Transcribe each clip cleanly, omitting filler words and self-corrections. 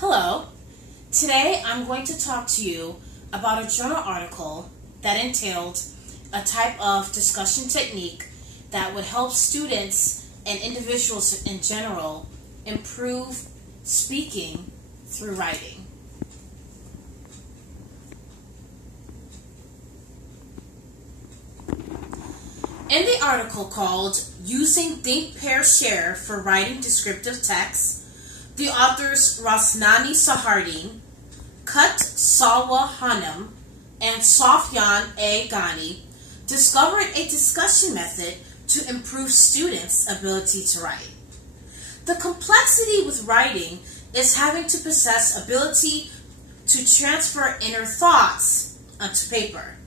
Hello. Today I'm going to talk to you about a journal article that entailed a type of discussion technique that would help students and individuals in general improve speaking through writing. In the article called Using Think, Pair, Share for Writing Descriptive Text, the authors Rosnani Sahardin, Kut Salwa Hanum, and Sofyan A. Ghani discovered a discussion method to improve students' ability to write. The complexity with writing is having to possess ability to transfer inner thoughts onto paper.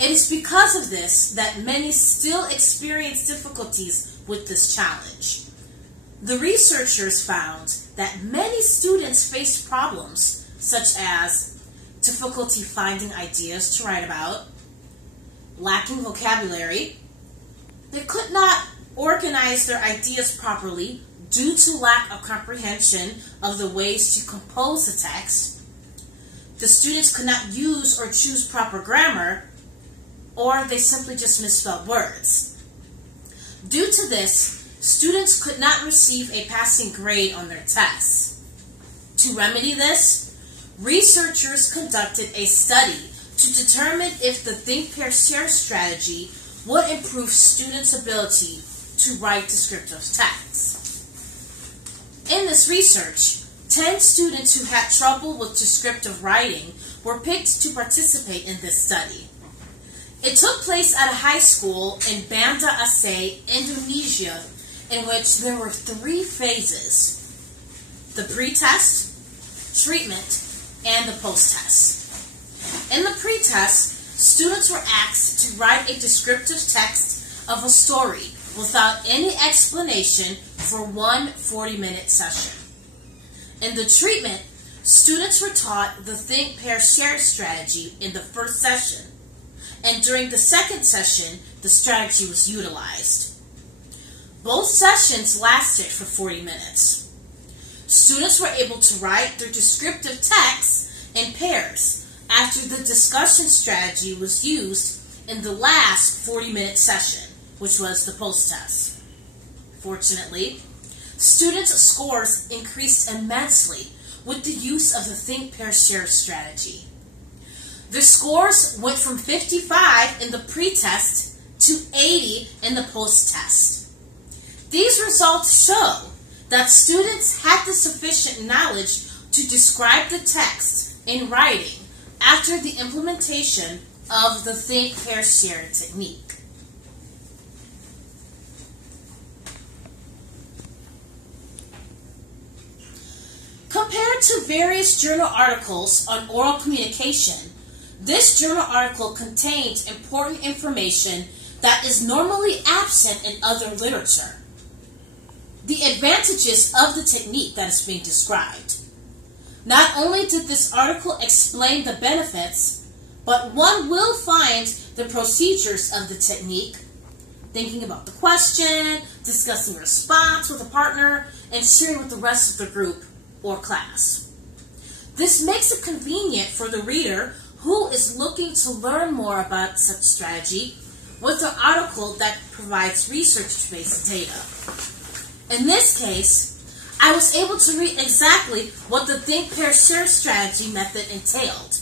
It is because of this that many still experience difficulties with this challenge. The researchers found that many students face problems such as difficulty finding ideas to write about, lacking vocabulary, they could not organize their ideas properly due to lack of comprehension of the ways to compose a text, the students could not use or choose proper grammar, or they simply just misspelled words. Due to this, students could not receive a passing grade on their tests. To remedy this, researchers conducted a study to determine if the Think, Pair, Share strategy would improve students' ability to write descriptive text. In this research, 10 students who had trouble with descriptive writing were picked to participate in this study. It took place at a high school in Banda Aceh, Indonesia, in which there were 3 phases: the pre-test, treatment, and the post-test. In the pre-test, students were asked to write a descriptive text of a story without any explanation for one 40-minute session. In the treatment, students were taught the Think, Pair, Share strategy in the first session, and during the second session, the strategy was utilized. Both sessions lasted for 40 minutes. Students were able to write their descriptive text in pairs after the discussion strategy was used in the last 40-minute session, which was the post-test. Fortunately, students' scores increased immensely with the use of the Think, Pair, Share strategy. Their scores went from 55 in the pre-test to 80 in the post-test. These results show that students had the sufficient knowledge to describe the text in writing after the implementation of the Think, Pair, Share technique. Compared to various journal articles on oral communication, this journal article contains important information that is normally absent in other literature. The advantages of the technique that is being described. Not only did this article explain the benefits, but one will find the procedures of the technique, thinking about the question, discussing a response with a partner, and sharing with the rest of the group or class. This makes it convenient for the reader who is looking to learn more about such strategy with an article that provides research-based data. In this case, I was able to read exactly what the Think, Pair, Share strategy method entailed,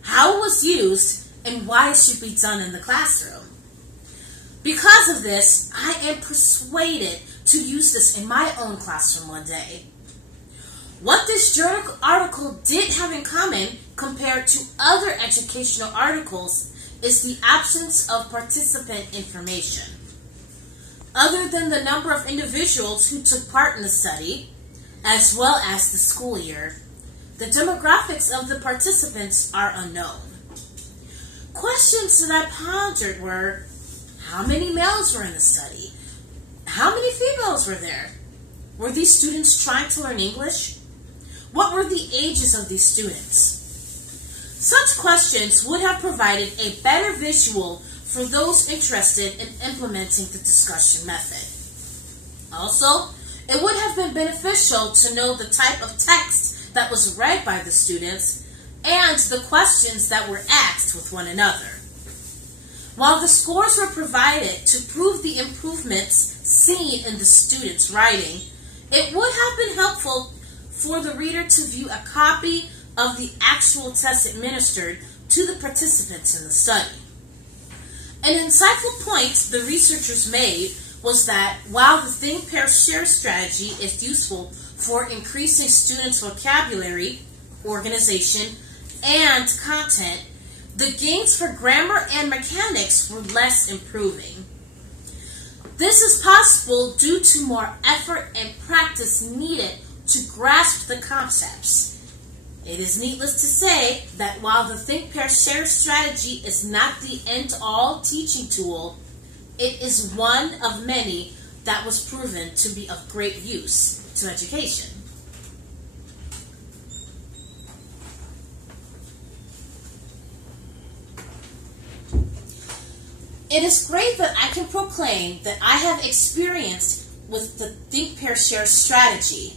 how it was used, and why it should be done in the classroom. Because of this, I am persuaded to use this in my own classroom one day. What this journal article did have in common compared to other educational articles is the absence of participant information. Other than the number of individuals who took part in the study, as well as the school year, the demographics of the participants are unknown. Questions that I pondered were, how many males were in the study? How many females were there? Were these students trying to learn English? What were the ages of these students? Such questions would have provided a better visual for those interested in implementing the discussion method. Also, it would have been beneficial to know the type of text that was read by the students and the questions that were asked with one another. While the scores were provided to prove the improvements seen in the students' writing, it would have been helpful for the reader to view a copy of the actual test administered to the participants in the study. An insightful point the researchers made was that while the Think, Pair, Share strategy is useful for increasing students' vocabulary, organization, and content, the gains for grammar and mechanics were less improving. This is possible due to more effort and practice needed to grasp the concepts. It is needless to say that while the Think, Pair, Share strategy is not the end-all teaching tool, it is one of many that was proven to be of great use to education. It is great that I can proclaim that I have experience with the Think, Pair, Share strategy.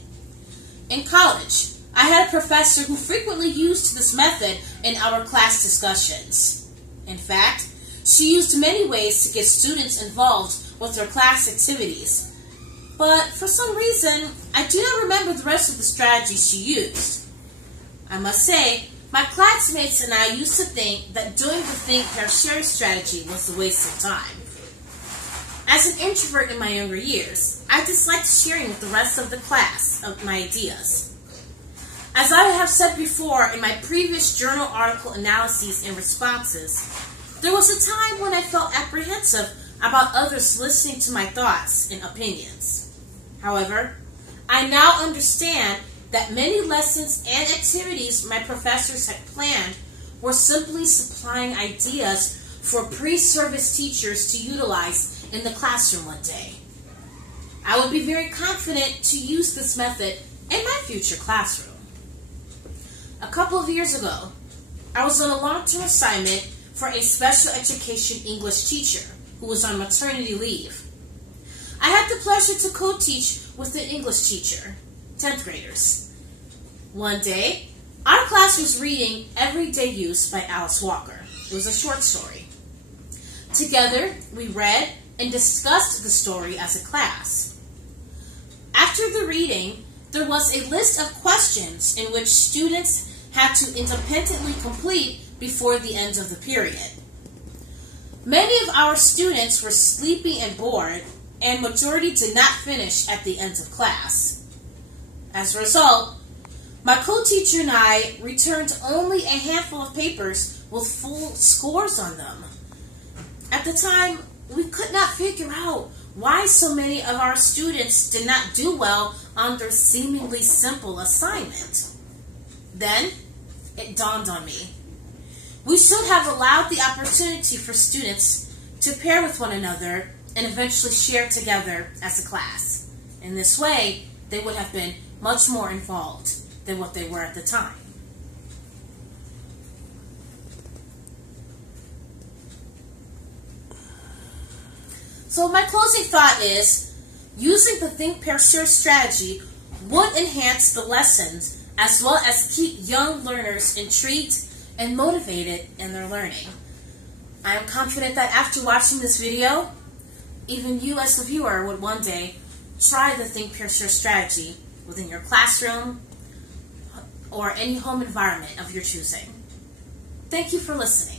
In college, I had a professor who frequently used this method in our class discussions. In fact, she used many ways to get students involved with their class activities. But for some reason, I do not remember the rest of the strategies she used. I must say, my classmates and I used to think that doing the Think, Pair, Share strategy was a waste of time. As an introvert in my younger years, I disliked sharing with the rest of the class of my ideas. As I have said before in my previous journal article analyses and responses, there was a time when I felt apprehensive about others listening to my thoughts and opinions. However, I now understand that many lessons and activities my professors had planned were simply supplying ideas for pre-service teachers to utilize in the classroom one day. I would be very confident to use this method in my future classroom. A couple of years ago, I was on a long-term assignment for a special education English teacher who was on maternity leave. I had the pleasure to co-teach with an English teacher, 10th graders. One day, our class was reading Everyday Use by Alice Walker. It was a short story. Together, we read and discussed the story as a class. After the reading, there was a list of questions in which students had to independently complete before the end of the period. Many of our students were sleepy and bored, and majority did not finish at the end of class. As a result, my co-teacher and I returned only a handful of papers with full scores on them. At the time, we could not figure out why so many of our students did not do well on their seemingly simple assignment. Then, it dawned on me. We should have allowed the opportunity for students to pair with one another and eventually share together as a class. In this way, they would have been much more involved than what they were at the time. So my closing thought is, using the Think, Pair, Share strategy would enhance the lessons as well as keep young learners intrigued and motivated in their learning. I am confident that after watching this video, even you as the viewer would one day try the Think, Pair, Share strategy within your classroom or any home environment of your choosing. Thank you for listening.